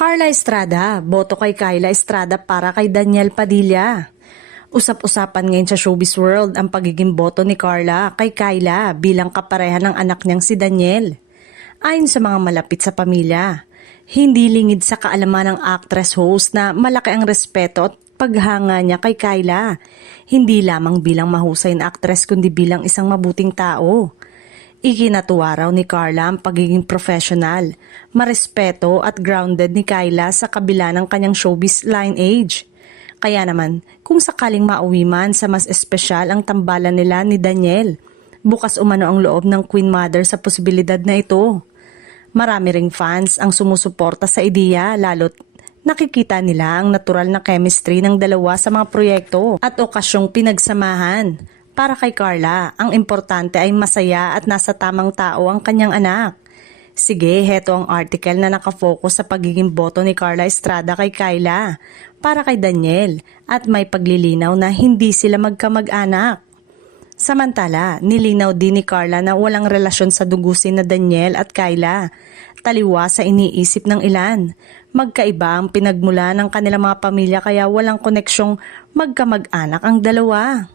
Carla Estrada, boto kay Kyla Estrada para kay Daniel Padilla. Usap-usapan ngayon sa showbiz world ang pagiging boto ni Carla kay Kyla bilang kapareha ng anak niyang si Daniel. Ayon sa mga malapit sa pamilya, hindi lingid sa kaalaman ng actress host na malaki ang respeto at paghanga niya kay Kyla. Hindi lamang bilang mahusay na actress kundi bilang isang mabuting tao. Ikinatuwa raw ni Carla ang pagiging professional, marespeto at grounded ni Kyla sa kabila ng kanyang showbiz lineage. Kaya naman, kung sakaling mauwi man sa mas espesyal ang tambalan nila ni Daniel, bukas umano ang loob ng Queen Mother sa posibilidad na ito. Marami ring fans ang sumusuporta sa ideya lalo't nakikita nila ang natural na chemistry ng dalawa sa mga proyekto at okasyong pinagsamahan. Para kay Carla, ang importante ay masaya at nasa tamang tao ang kanyang anak. Sige, heto ang article na nakafocus sa pagiging boto ni Carla Estrada kay Kyla para kay Daniel at may paglilinaw na hindi sila magkamag-anak. Samantala, nilinaw din ni Carla na walang relasyon sa dugusin na Daniel at Kyla. Taliwa sa iniisip ng ilan. Magkaiba ang pinagmula ng kanilang mga pamilya kaya walang koneksyong magkamag-anak ang dalawa.